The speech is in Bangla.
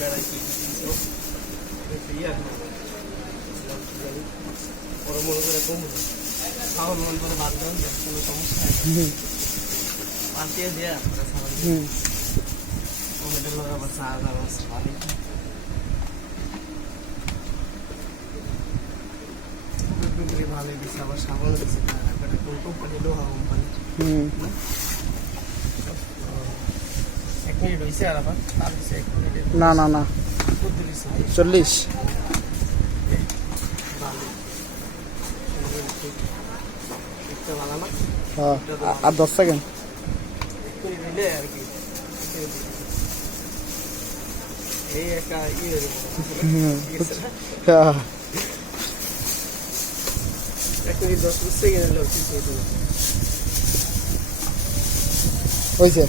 বেড়াই কি ইয়ার ওরা মনে করে কম খাওয়ার মন করে বাদ দেন কোনো সমস্যা নেই পাল্টিয়ে দেয়া হুম লোক আবার চা দাবার পানি ভালো দিচ্ছে আবার সাবান দিচ্ছে কোন কোম্পানি লোহা কোম্পানি হুম এক মিনিট হয়েছে আর আবার তার দিচ্ছে এক মিনিটের না না না। চল্লিশ। হ্যাঁ আর দশ সেকেন্ড হয়েছে